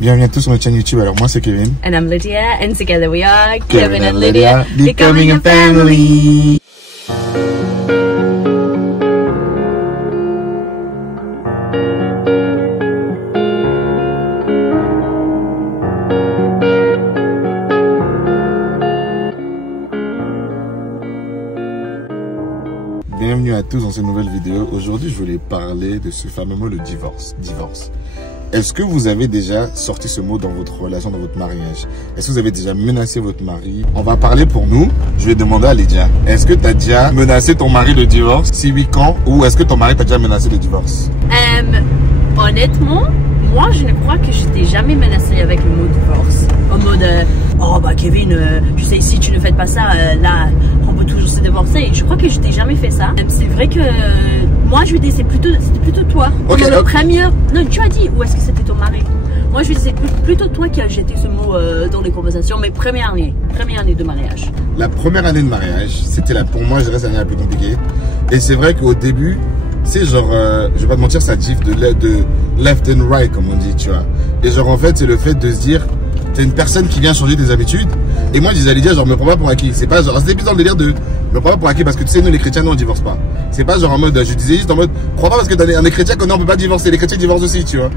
Bienvenue à tous sur notre chaîne YouTube. Alors moi c'est Kevin. And I'm Lydia, and together we are Kevin and Lydia, becoming a family. Bienvenue à tous dans cette nouvelle vidéo. Aujourd'hui, je voulais parler de ce fameux mot, le divorce. Divorce. Est-ce que vous avez déjà sorti ce mot dans votre relation, dans votre mariage? Est-ce que vous avez déjà menacé votre mari? On va parler pour nous. Je vais demander à Lydia. Est-ce que tu as déjà menacé ton mari de divorce? Si oui, quand? Ou est-ce que ton mari t'a déjà menacé de divorce? Honnêtement, moi je ne crois que je t'ai jamais menacé avec le mot divorce. En mode, oh bah Kevin, tu sais, si tu ne fais pas ça, là, on peut toujours se divorcer. Je crois que je t'ai jamais fait ça. C'est vrai que moi je lui dis, c'était plutôt toi. Okay, le premier, non, tu as dit, ou est-ce que c'était ton mari? Moi je lui dis, c'est plutôt toi qui as jeté ce mot dans les conversations, mais première année de mariage. La première année de mariage, c'était pour moi, je dirais, l'année la plus compliquée. Et c'est vrai qu'au début, c'est genre, je vais pas te mentir, ça diffère de left and right, comme on dit, tu vois. Et genre, en fait, c'est le fait de se dire, t'es une personne qui vient changer des habitudes. Et moi, je disais à Lydia, genre, me prends pas pour acquis. C'est pas genre, c'était plus dans le délire de me prends pas pour acquis parce que tu sais, nous, les chrétiens, nous, on divorce pas. C'est pas genre en mode, je disais juste en mode, crois pas parce que on est chrétiens qu'on on peut pas divorcer. Les chrétiens divorcent aussi, tu vois.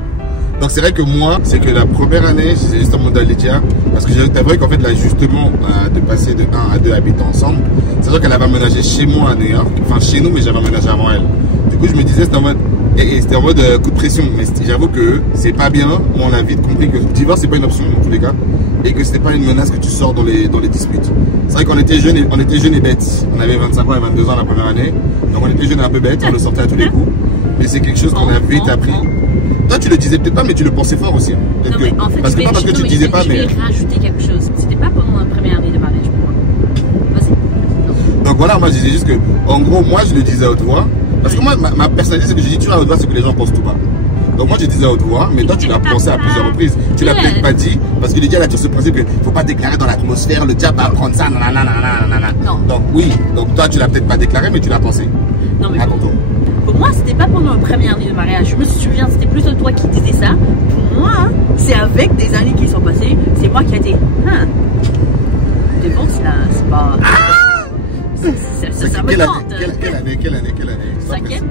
Donc, c'est vrai que moi, c'est que la première année, j'étais juste en mode à Lydia. Parce que j'ai vrai qu'en fait, l'ajustement de passer de 1 à 2 habitants ensemble, c'est vrai qu'elle avait aménagé chez moi à New York. Enfin, chez nous, mais j'avais aménagé avant elle. Du coup, je me disais, c'était en mode, et c'était en mode coup de pression. Mais j'avoue que c'est pas bien. Moi, on a vite compris que le divorce, c'est pas une option dans tous les cas. Et que c'était pas une menace que tu sors dans les disputes. C'est vrai qu'on était jeunes et bêtes. On avait 25 ans et 22 ans la première année. Donc on était jeunes et un peu bêtes, on le sortait à tous les coups. Mais c'est quelque chose qu'on a vite appris. Toi, tu le disais peut-être pas, mais tu le pensais fort aussi. Non, mais en fait, parce que tu disais pas, mais. Je vais rajouter quelque chose. C'était pas pendant la première année de mariage pour moi. Vas-y. Donc voilà, moi je disais juste que, en gros, moi je le disais à haute voix. Parce que moi, ma personnalité, c'est que je dis toujours à haute voix ce que les gens pensent tout bas. Donc moi je disais à haute voix, mais toi tu l'as pensé à plusieurs reprises. Tu l'as peut-être pas dit, parce que Lydia a toujours ce principe qu'il ne faut pas déclarer dans l'atmosphère, le diable va prendre ça, nanana. Non. Donc oui, donc toi tu l'as peut-être pas déclaré, mais tu l'as pensé. Non mais pour moi c'était pas pendant la première année de mariage. Je me souviens, c'était plutôt toi qui disais ça. Pour moi, c'est avec des années qui sont passées, c'est moi qui ai dit, divorce là, c'est pas... Ça me tente. Quelle année? Cinquième.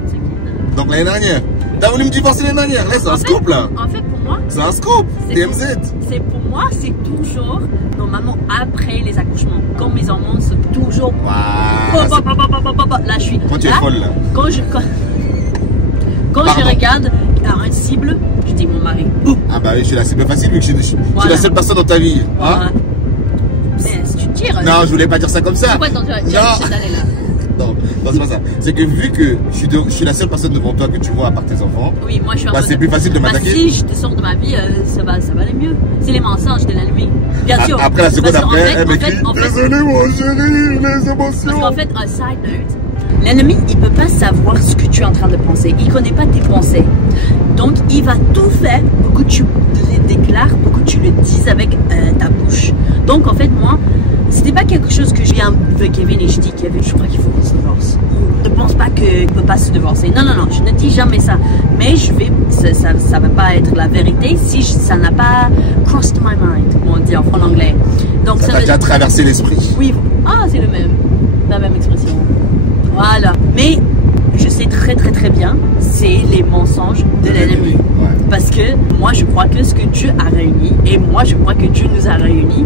Donc l'année dernière. T'as voulu me divorcer l'année dernière, là c'est un scoop là. En fait pour moi, c'est un scoop, TMZ. C'est pour moi, c'est toujours normalement après les accouchements. Quand mes hormones sont toujours. Là je suis. Quand tu es folle là. Quand je regarde un cible, je dis mon mari. Ah bah oui, je suis la cible facile vu que je suis la seule personne dans ta vie. Hein? Mais si tu tires. Non, je voulais pas dire ça comme ça. Pourquoi tu as cette année là? Non, c'est pas ça. C'est que vu que je suis la seule personne devant toi que tu vois à part tes enfants, oui, moi je suis c'est plus facile de m'attaquer. Si je te sors de ma vie, ça va aller mieux. C'est les mensonges de l'ennemi. Bien sûr. Après la seconde après, elle m'écrit désolé mon chéri, les émotions. Parce qu'en fait, un side note, l'ennemi, il peut pas savoir ce que tu es en train de penser. Il connaît pas tes pensées. Donc, il va tout faire pour que tu les déclares, pour que tu le dises avec ta bouche. Donc, en fait, moi, c'était pas quelque chose que je viens avec Kevin et je dis Kevin, je crois qu'il faut qu'on se divorce. Ne pense pas qu'il peut pas se divorcer. Non, je ne dis jamais ça. Mais ça va pas être la vérité si ça n'a pas crossed my mind, comme on dit en anglais. Donc, ça t'a déjà traversé l'esprit. Oui, c'est la même expression. Voilà. Mais je sais très bien, c'est les mensonges de l'ennemi. Ouais. Parce que moi, je crois que ce que Dieu a réuni, et moi, je crois que Dieu nous a réunis,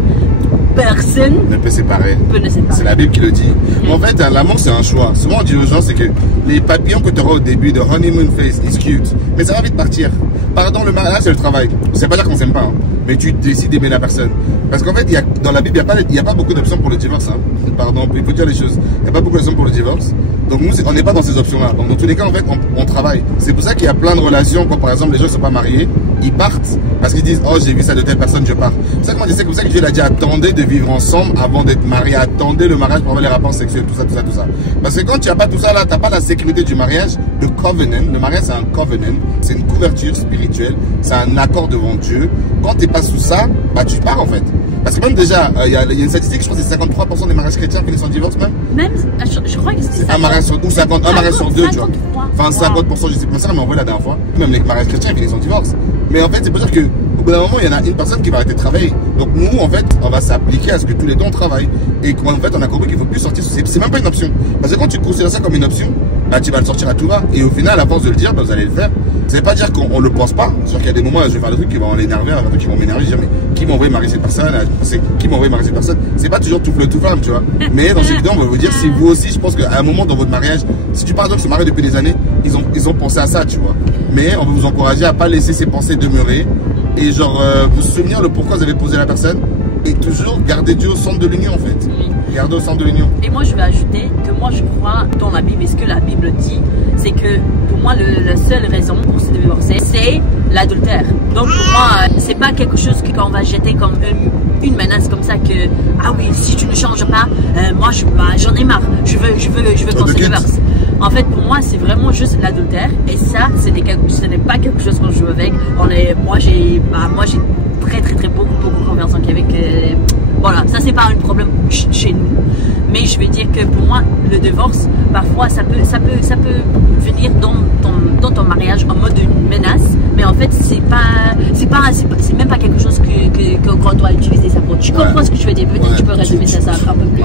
personne ne peut séparer. C'est la Bible qui le dit. En fait, l'amour, c'est un choix. Souvent, on dit aux gens, c'est que les papillons que tu auras au début de honeymoon face is cute, mais ça va vite partir. Pardon, le mariage, c'est le travail. C'est pas dire qu'on s'aime pas, mais tu décides d'aimer la personne. Parce qu'en fait, dans la Bible, il n'y a pas beaucoup d'options pour le divorce. Pardon, il faut dire les choses. Il n'y a pas beaucoup d'options pour le divorce. Donc nous, on n'est pas dans ces options-là. Donc dans tous les cas, en fait, on travaille. C'est pour ça qu'il y a plein de relations, quand par exemple les gens ne sont pas mariés, ils partent parce qu'ils disent, oh j'ai vu ça de telle personne, je pars. C'est ça que moi je sais, comme ça que Dieu l'a dit, attendez de vivre ensemble avant d'être mariés, attendez le mariage pour avoir les rapports sexuels, tout ça. Parce que quand tu n'as pas tout ça là, tu n'as pas la sécurité du mariage, le covenant, le mariage c'est un covenant, c'est une couverture spirituelle, c'est un accord devant Dieu. Quand tu n'es pas sous ça, bah tu pars en fait. Parce que même déjà, il y a une statistique, je pense que c'est 53% des mariages chrétiens qui finissent en divorce même. Même, je crois que c'est un mariage sur, ou 50, un mariage sur deux, tu vois. Enfin 50%, je sais pas ça, mais en vrai la dernière fois, même les mariages chrétiens finissent en divorce. Mais en fait, c'est pour dire que bout d'un moment, il y en a une personne qui va arrêter de travailler. Donc nous, en fait, on va s'appliquer à ce que tous les deux on travaille. Et qu'en fait, on a compris qu'il faut plus sortir. C'est même pas une option. Parce que quand tu considères ça comme une option, bah, tu vas le sortir à tout va. Et au final, à force de le dire, bah, vous allez le faire. Ça veut pas dire qu'on le pense pas. C'est-à-dire qu'il y a des moments où je vais faire des trucs qui vont l'énerver, un truc qui vont m'énerver. Je vais dire, mais qui m'a envoyé marier cette personne? Qui m'a envoyé marier cette personne? C'est pas toujours tout fleu, tout femme, tu vois. Mais dans cette vidéo, on va vous dire, si vous aussi, je pense qu'à un moment dans votre mariage, si tu par exemple se maries depuis des années, ils ont pensé à ça, tu vois. Mais on veut vous encourager à pas laisser ces pensées demeurer. Et genre, vous souvenir le pourquoi vous avez posé la personne. Et toujours garder Dieu au centre de l'union, en fait. Oui. Garder au centre de l'union. Et moi, je vais ajouter que moi, je crois dans la Bible. Et ce que la Bible dit, c'est que pour moi, la seule raison pour se divorcer, c'est l'adultère. Donc pour moi, c'est pas quelque chose qu'on va jeter comme une menace comme ça que ah oui, si tu ne changes pas, moi j'en ai marre. Je veux qu'on se divorce. En fait, pour moi, c'est vraiment juste l'adultère. Et ça, ce n'est pas quelque chose qu'on joue avec. Moi, j'ai très beaucoup confiance en Québec. Voilà, ça c'est pas un problème chez nous. Mais je veux dire que pour moi, le divorce, parfois, ça peut venir dans ton mariage en mode une menace. Mais en fait, c'est même pas quelque chose qu'on doit utiliser ça pour. Tu comprends ce que je veux dire? Peut-être tu peux résumer ça un peu plus.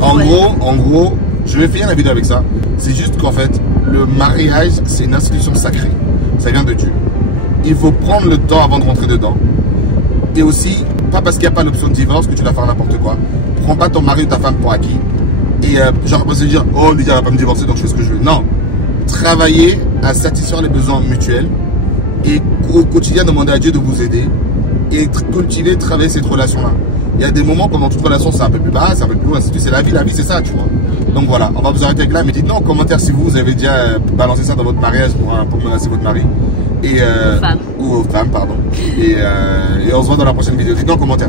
En gros, je vais finir la vidéo avec ça. C'est juste qu'en fait, le mariage, c'est une institution sacrée. Ça vient de Dieu. Il faut prendre le temps avant de rentrer dedans. Et aussi, pas parce qu'il n'y a pas l'option de divorce que tu vas faire n'importe quoi. Prends pas ton mari ou ta femme pour acquis. Et genre, pas se dire, oh, Lydia va pas me divorcer donc je fais ce que je veux. Non. Travailler à satisfaire les besoins mutuels. Et au quotidien, demander à Dieu de vous aider. Et cultiver, travailler cette relation-là. Il y a des moments, pendant toute relation, c'est un peu plus bas, c'est un peu plus loin. C'est la vie c'est ça, tu vois. Donc voilà, on va vous arrêter avec là. Mais dites-nous en commentaire si vous avez déjà balancé ça dans votre mariage pour menacer votre mari. Ou aux femmes, pardon. Et on se voit dans la prochaine vidéo. Dites-nous en commentaire.